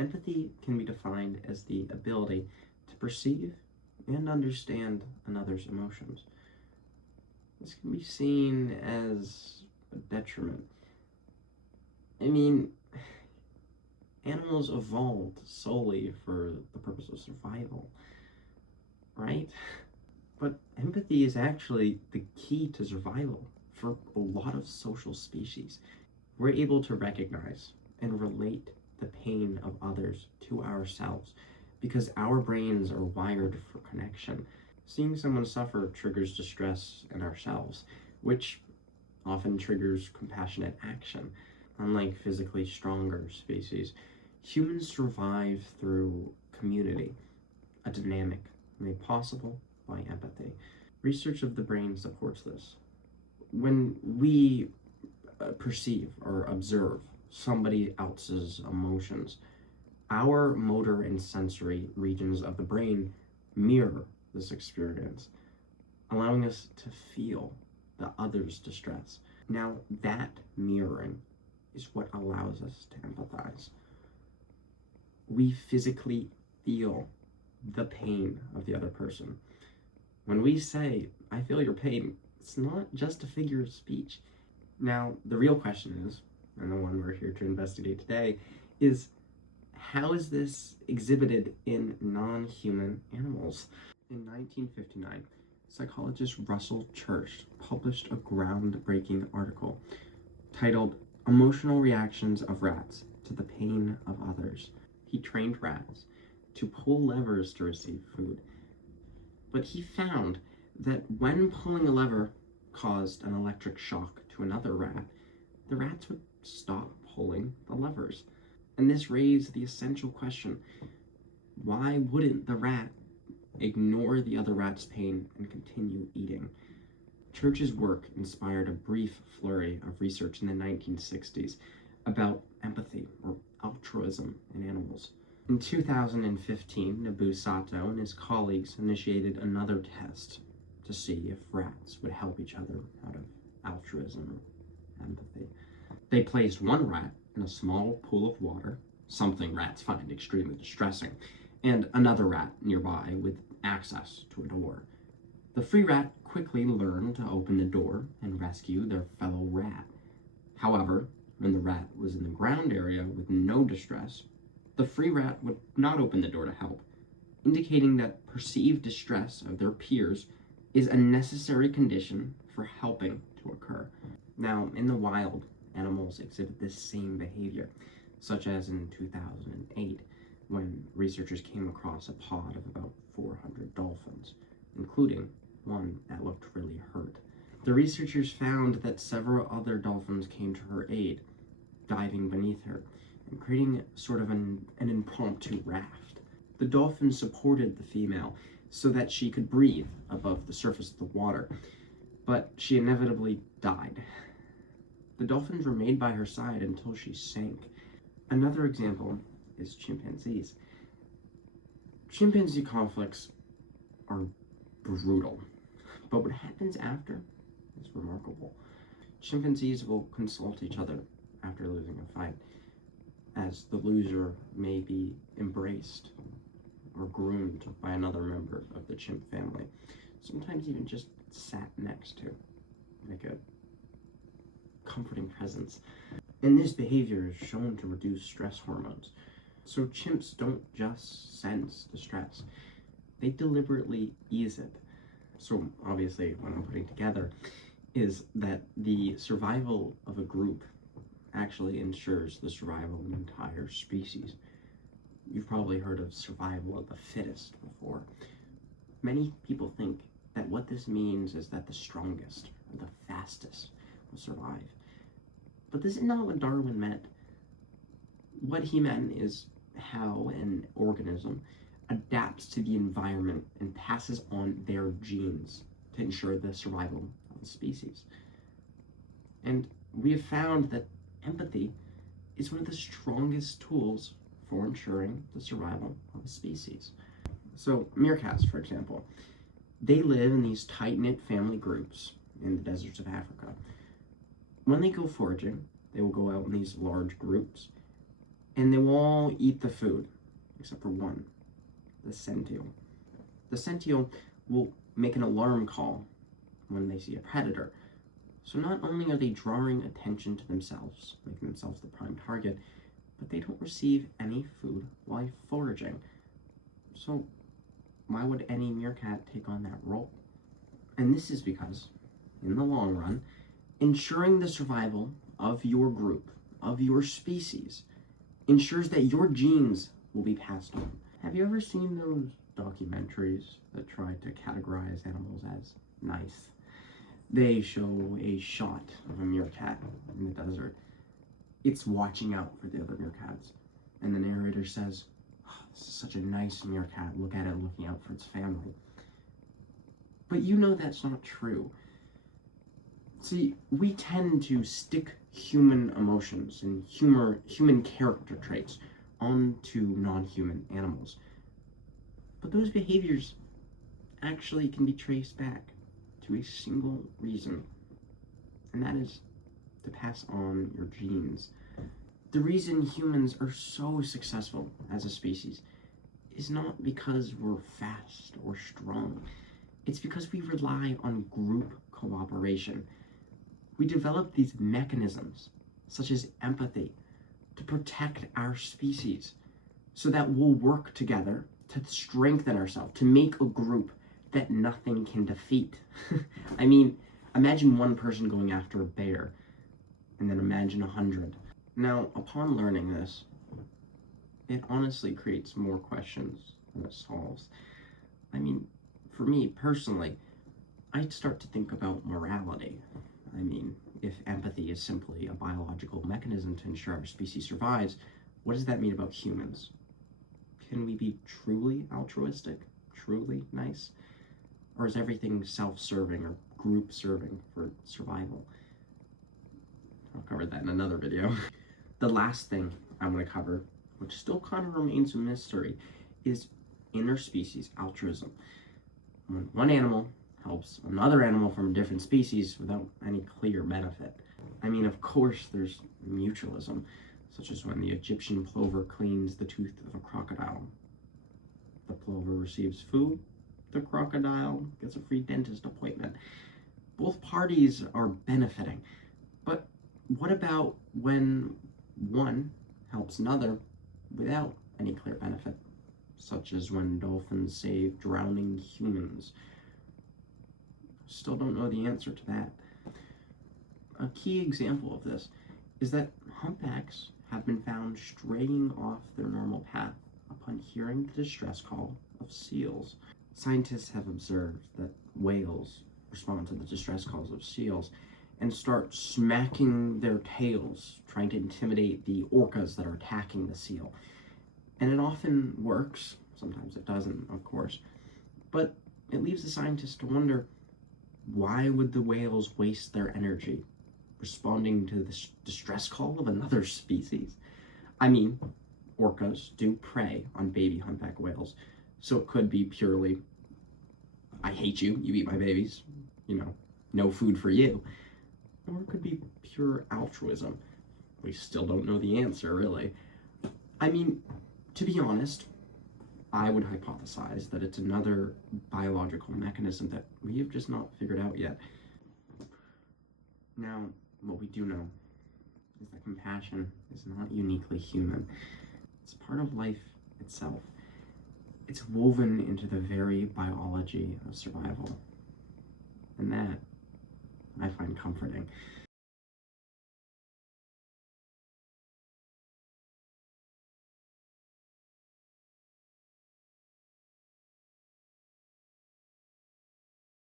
Empathy can be defined as the ability to perceive and understand another's emotions. This can be seen as a detriment. I mean, animals evolved solely for the purpose of survival, right? But empathy is actually the key to survival for a lot of social species. We're able to recognize and relate the pain of others to ourselves because our brains are wired for connection. Seeing someone suffer triggers distress in ourselves, which often triggers compassionate action. Unlike physically stronger species, humans survive through community, a dynamic made possible by empathy. Research of the brain supports this. When we perceive or observe somebody else's emotions, our motor and sensory regions of the brain mirror this experience, allowing us to feel the other's distress. Now, that mirroring is what allows us to empathize. We physically feel the pain of the other person. When we say, "I feel your pain," it's not just a figure of speech. Now, the real question is, and the one we're here to investigate today, is how is this exhibited in non-human animals? In 1959, psychologist Russell Church published a groundbreaking article titled "Emotional Reactions of Rats to the Pain of Others." He trained rats to pull levers to receive food, but he found that when pulling a lever caused an electric shock to another rat, the rats would stop pulling the levers. And this raised the essential question: why wouldn't the rat ignore the other rat's pain and continue eating? Church's work inspired a brief flurry of research in the 1960s about empathy or altruism in animals. In 2015, Sato and his colleagues initiated another test to see if rats would help each other out of altruism or empathy. They placed one rat in a small pool of water, something rats find extremely distressing, and another rat nearby with access to a door. The free rat quickly learned to open the door and rescue their fellow rat. However, when the rat was in the ground area with no distress, the free rat would not open the door to help, indicating that perceived distress of their peers is a necessary condition for helping to occur. Now, in the wild, animals exhibit this same behavior, such as in 2008, when researchers came across a pod of about 400 dolphins, including one that looked really hurt. The researchers found that several other dolphins came to her aid, diving beneath her and creating sort of an impromptu raft. The dolphins supported the female so that she could breathe above the surface of the water, but she inevitably died. The dolphins remained by her side until she sank. Another example is chimpanzees. Chimpanzee conflicts are brutal, but what happens after is remarkable. Chimpanzees will consult each other after losing a fight, as the loser may be embraced or groomed by another member of the chimp family, sometimes even just sat next to, like a comforting presence. And this behavior is shown to reduce stress hormones. So chimps don't just sense distress, they deliberately ease it. So obviously what I'm putting together is that the survival of a group actually ensures the survival of an entire species. You've probably heard of survival of the fittest before. Many people think that what this means is that the strongest or the fastest will survive. But this is not what Darwin meant. What he meant is how an organism adapts to the environment and passes on their genes to ensure the survival of the species. And we have found that empathy is one of the strongest tools for ensuring the survival of a species. So meerkats, for example, they live in these tight-knit family groups in the deserts of Africa. When they go foraging, they will go out in these large groups, and they will all eat the food, except for one, the centile. The centile will make an alarm call when they see a predator. So not only are they drawing attention to themselves, making themselves the prime target, but they don't receive any food while foraging. So why would any meerkat take on that role? And this is because, in the long run, ensuring the survival of your group, of your species, ensures that your genes will be passed on. Have you ever seen those documentaries that try to categorize animals as nice? They show a shot of a meerkat in the desert. It's watching out for the other meerkats. And the narrator says, oh, this is such a nice meerkat. Look at it looking out for its family. But you know that's not true. See, we tend to stick human emotions and human character traits onto non-human animals. But those behaviors actually can be traced back to a single reason, and that is to pass on your genes. The reason humans are so successful as a species is not because we're fast or strong. It's because we rely on group cooperation. We develop these mechanisms, such as empathy, to protect our species, so that we'll work together to strengthen ourselves, to make a group that nothing can defeat. I mean, imagine one person going after a bear, and then imagine 100. Now, upon learning this, it honestly creates more questions than it solves. I mean, for me personally, I'd start to think about morality. I mean, if empathy is simply a biological mechanism to ensure our species survives, what does that mean about humans? Can we be truly altruistic, truly nice? Or is everything self-serving or group-serving for survival? I'll cover that in another video. The last thing I'm going to cover, which still kind of remains a mystery, is interspecies altruism. When one animal helps another animal from a different species without any clear benefit. I mean, of course, there's mutualism, such as when the Egyptian plover cleans the tooth of a crocodile. The plover receives food, the crocodile gets a free dentist appointment. Both parties are benefiting, but what about when one helps another without any clear benefit, such as when dolphins save drowning humans? Still don't know the answer to that. A key example of this is that humpbacks have been found straying off their normal path upon hearing the distress call of seals. Scientists have observed that whales respond to the distress calls of seals and start smacking their tails, trying to intimidate the orcas that are attacking the seal. And it often works, sometimes it doesn't, of course, but it leaves the scientists to wonder, why would the whales waste their energy responding to the distress call of another species? I mean, orcas do prey on baby humpback whales, so it could be purely, I hate you, you eat my babies, no food for you. Or it could be pure altruism. We still don't know the answer, really. I mean, to be honest, I would hypothesize that it's another biological mechanism that we have just not figured out yet. Now, what we do know is that compassion is not uniquely human. It's part of life itself. It's woven into the very biology of survival. And that I find comforting.